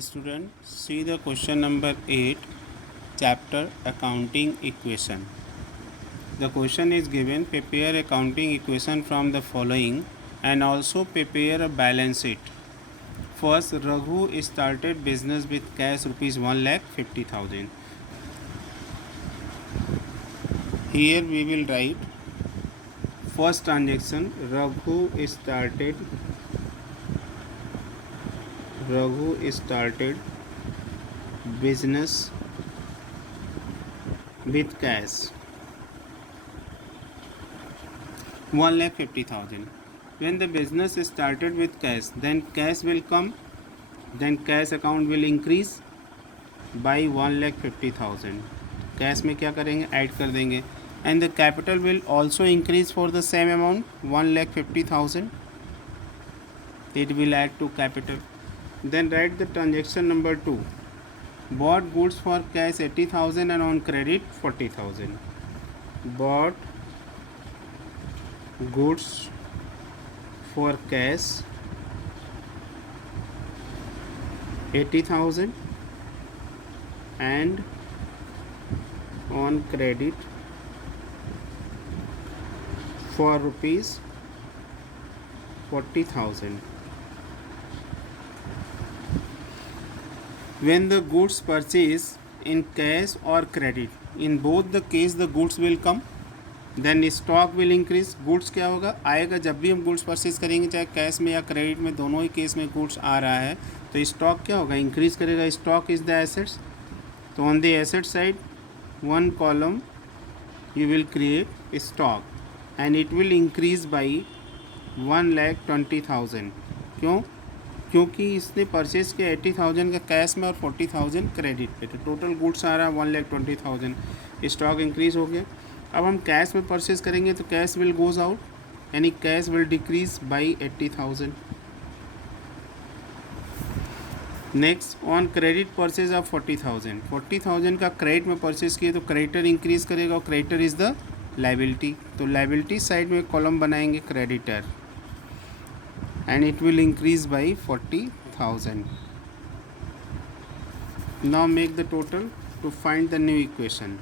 Student, see the question number 8, chapter accounting equation. The question is given, prepare accounting equation from the following and also prepare a balance sheet. First, Raghu started business with cash rupees 1,50,000. Here we will write first transaction. Raghu started business with cash 1,50,000. When the business is started with cash, then cash will come, then cash account will increase by 1,50,000. Cash में क्या करेंगे, add कर देंगे, and the capital will also increase for the same amount 1,50,000. It will add to capital. Then write the transaction number 2. bought goods for cash 80,000 and on credit 40,000. bought goods for cash 80,000 and on credit for rupees 40,000. When the goods purchase in cash or credit, in both the case the goods will come, then stock will increase. goods क्या होगा, आएगा जब भी हम goods purchase करेंगे, चाहे कैश में या क्रेडिट में, दोनों ही केस में goods आ रहा है, तो स्टॉक क्या होगा, इंक्रीज करेगा. Stock is the assets. तो on the asset side one column you will create stock and it will increase by 1,20,000. क्यों? क्योंकि इसने परचेज किया 80,000 का कैश में और 40,000 क्रेडिट पे, तो टोटल गुड्स आ रहा है 1,20,000. स्टॉक इंक्रीज हो गया. अब हम कैश में परचेज करेंगे तो कैश विल गोज आउट, यानी cash will decrease by 80,000. Next, on credit purchase of 40,000. 40,000 का क्रेडिट में परचेज किए तो क्रेडिटर इंक्रीज करेगा और क्रेडिटर इज़ द लाइबिलिटी. तो लाइबिलिटी साइड में कॉलम बनाएंगे creditor and it will increase by 40,000. Now make the total two find the new equation.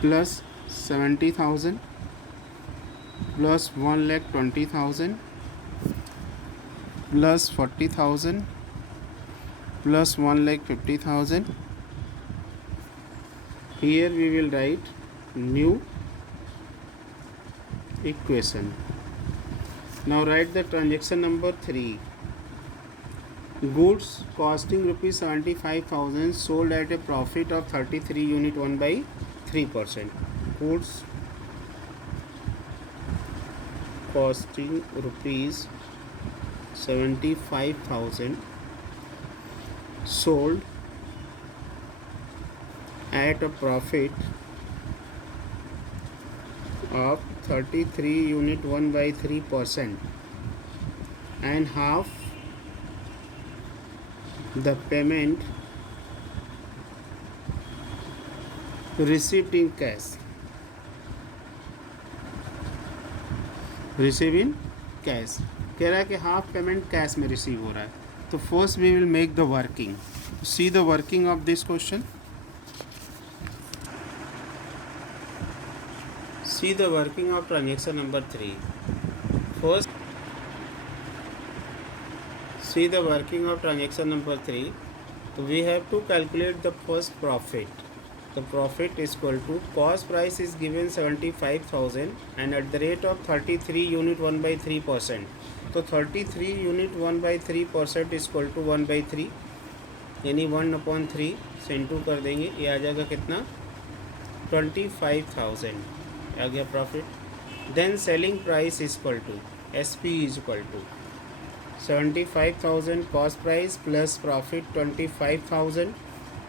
Plus 70,000 plus 1,20,000 plus 40,000 plus 1,50,000. Here we will write new equation. Now write the transaction number 3. Goods costing rupees 75,000 sold at a profit of 33 unit 1/3%. Goods costing rupees 75,000 sold at a profit of 33 unit 1/3% and half the payment received in cash. Receive in cash कह रहा है कि half payment cash में receive हो रहा है. तो first we will make the working. See the working of this question. See the working of transaction number 3. First see the working of transaction number 3. तो we have to calculate the first profit. The profit is equal to cost price is given 75,000 and at the rate of 33 unit 1/3%. तो 33 unit 1/3% is equal to 1/3, यानी 1/3 से इंटू कर देंगे. ये आ जाएगा कितना, 25,000 आ गया profit. Then selling price is equal to SP is equal to 75,000 cost price plus profit 25,000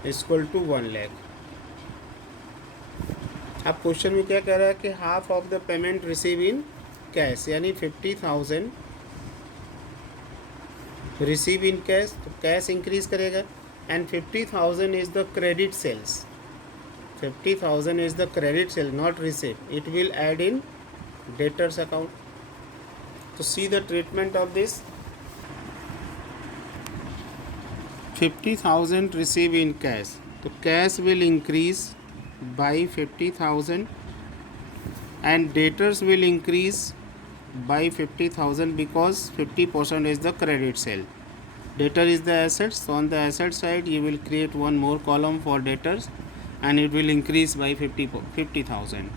is equal to 1 lakh. अब क्वेश्चन में क्या कह रहा है कि half of the payment receive in cash, यानी 50,000 रिसीव इन कैश, तो कैश इंक्रीज करेगा and 50,000 is the credit sales. 50,000 is the credit sale, not receipt. It will add in debtors account. तो see the treatment of this 50,000 receive in cash, तो cash will increase by 50,000 and debtors will increase by 50,000 because 50% is the credit sale. Debtor is the assets, so on the asset side you will create one more column for debtors and it will increase by 50,000.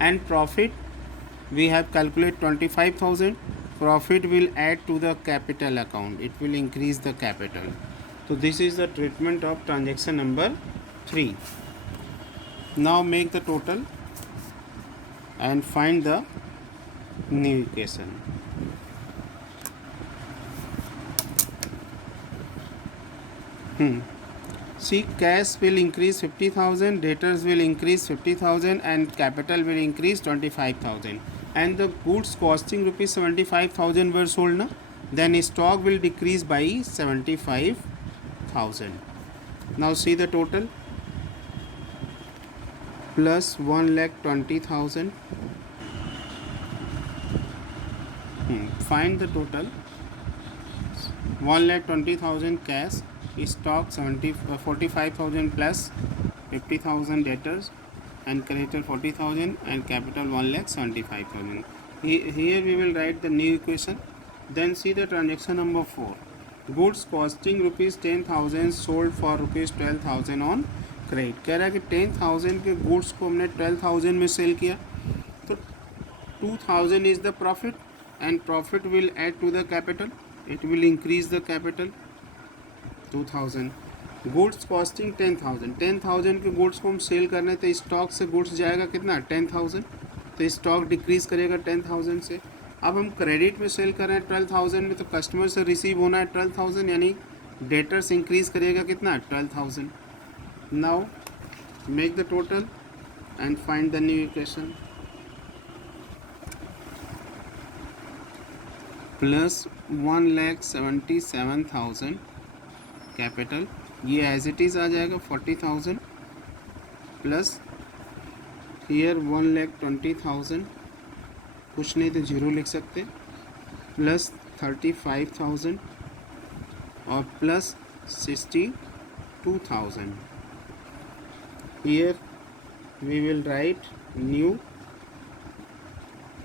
And profit, we have calculated 25,000. Profit will add to the capital account, it will increase the capital. So this is the treatment of transaction number 3. Now make the total and find the new equation. See, cash will increase 50,000, debtors will increase 50,000 and capital will increase 25,000. And the goods costing rupees 75,000 were sold, na? Then stock will decrease by 75,000. Now see the total, plus 1,20,000. Find the total. 1,20,000 cash, stock 45,000 plus 50,000 debtors and creditor 40,000 and capital 1,75,000. Here we will write the new equation. Then see the transaction number 4. Goods costing rupees 10,000 sold for rupees 12,000 on credit. कह रहा है कि 10,000 के गुड्स को हमने 12,000 में सेल किया, तो 2,000 is the profit and profit will add to the capital, it will increase the capital 2,000. Goods costing 10,000 के गुड्स को हम सेल करने, तो स्टॉक से गुड्स जाएगा कितना 10,000, तो स्टॉक डिक्रीज़ करेगा 10,000 से. अब हम क्रेडिट में सेल कर रहे हैं 12,000 में, तो कस्टमर से रिसीव होना है 12,000, यानी डेटर्स इंक्रीज़ करेगा कितना 12,000. Now make the total and find the new equation. Plus 1,77,000 कैपिटल, ये एज इट इज़ आ जाएगा 40,000 प्लस हियर 1,20,000, कुछ नहीं तो जीरो लिख सकते, प्लस 35,000 और प्लस 62,000. Here we will write new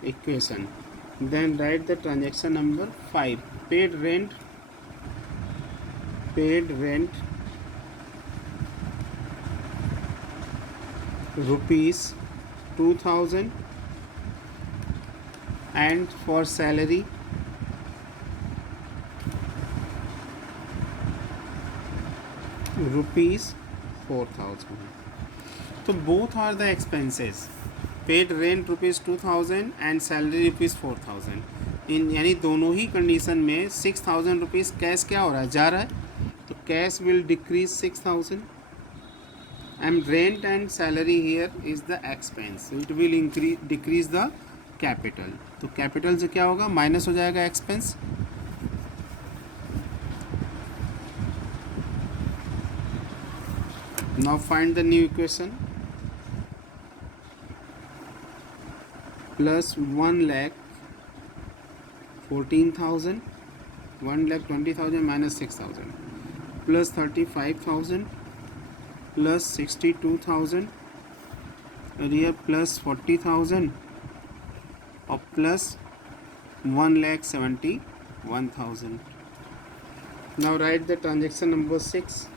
equation. Then write the transaction number 5. Paid rent rupees 2,000 and for salary rupees 4,000. तो both are the expenses. Paid rent rupees 2,000 and salary rupees 4,000. इन यानी दोनों ही कंडीशन में 6,000 रुपीज़ कैश क्या हो रहा है, जा रहा है, तो cash will decrease 6,000 and rent and salary here is the expense, it will decrease the capital. तो कैपिटल से क्या होगा, माइनस हो जाएगा expense. Now find the new equation. Plus 1,14,000, 1,20,000 minus 6,000, plus 35,000, plus 62,000, और ये plus 40,000 और plus 1,71,000. Now write the transaction number 6.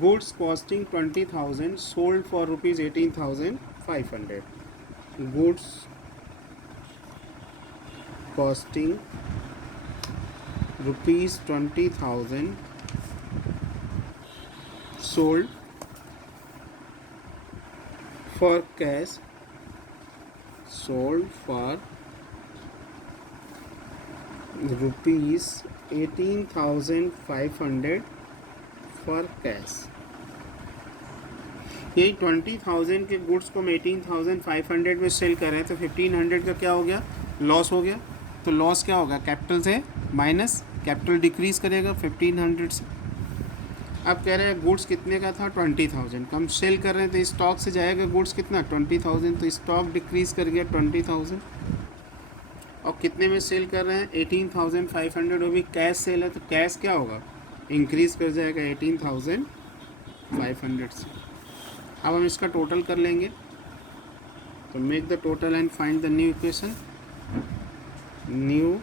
Goods costing 20,000 sold for rupees 18,500. Goods costing rupees 20,000 sold for cash, sold for rupees 18,500 for cash. यही 20,000 के गुड्स को हम 18,500 में सेल कर रहे हैं, तो 1,500 का क्या हो गया, लॉस हो गया. तो लॉस क्या होगा, कैपिटल से माइनस, कैपिटल डिक्रीज़ करेगा 1,500 से. अब कह रहे हैं गुड्स कितने का था 20,000 का हम सेल कर रहे हैं, तो स्टॉक से जाएगा गुड्स कितना 20,000, तो स्टॉक डिक्रीज़ कर गया 20,000. और कितने में सेल कर रहे हैं 18,500, वो भी कैश सेल है तो कैश क्या होगा इंक्रीज़ कर जाएगा 18,500 से। अब हम इसका टोटल कर लेंगे तो make the total and find the new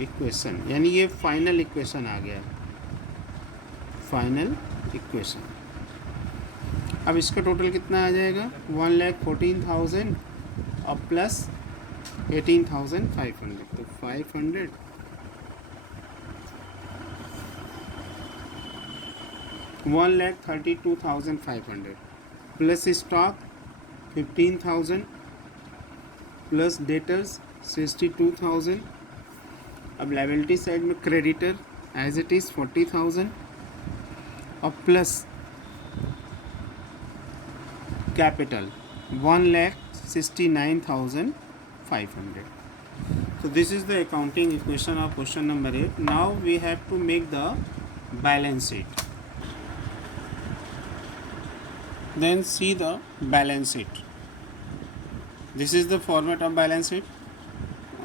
equation, यानी ये फाइनल इक्वेशन आ गया, फाइनल इक्वेशन। अब इसका टोटल कितना आ जाएगा 1,14,000 और प्लस 18,500, तो 500 1,32,500 प्लस स्टॉक 15,000 प्लस डेटर्स 62,000। अब लायबिलिटी साइड में क्रेडिटर एज इट इज़ 40,000 और plus capital 1,69,500. So this is the accounting equation of question number 8. Now we have to make the balance sheet. Then see the balance sheet. This is the format of balance sheet.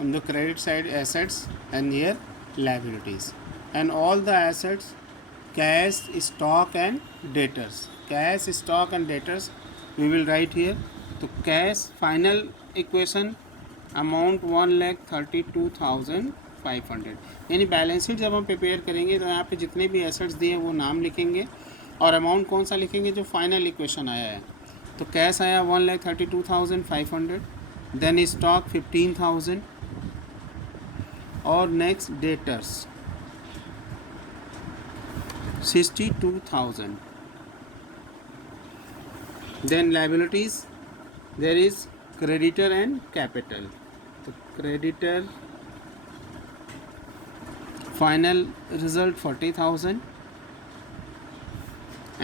On the credit side assets and here liabilities, and all the assets cash, stock and debtors. Cash, stock and debtors we will write here. तो cash final equation amount 1,32,500, यानी balance sheet जब हम प्रिपेयर करेंगे तो यहाँ पे जितने भी एसेट्स दिए वो नाम लिखेंगे और अमाउंट कौन सा लिखेंगे जो फाइनल इक्वेशन आया है। तो कैश आया 1,32,500, देन स्टॉक 15,000 और next debtors 62,000, then liabilities there is creditor and capital. तो creditor final result 40,000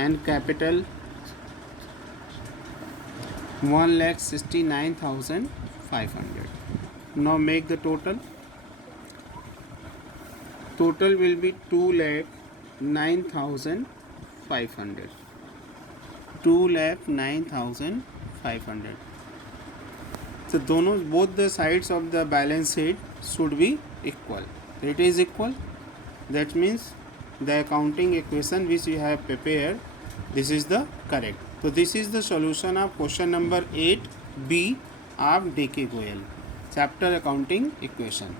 and capital 1,69,500. Now make the total. Total will be 2,09,500. 2,09,500. So दोनों both the sides of the balance sheet should be equal. It is equal. That means the accounting equation which you have prepared, this is the correct. So this is the solution of question number 8B of D.K. Goyal, chapter accounting equation.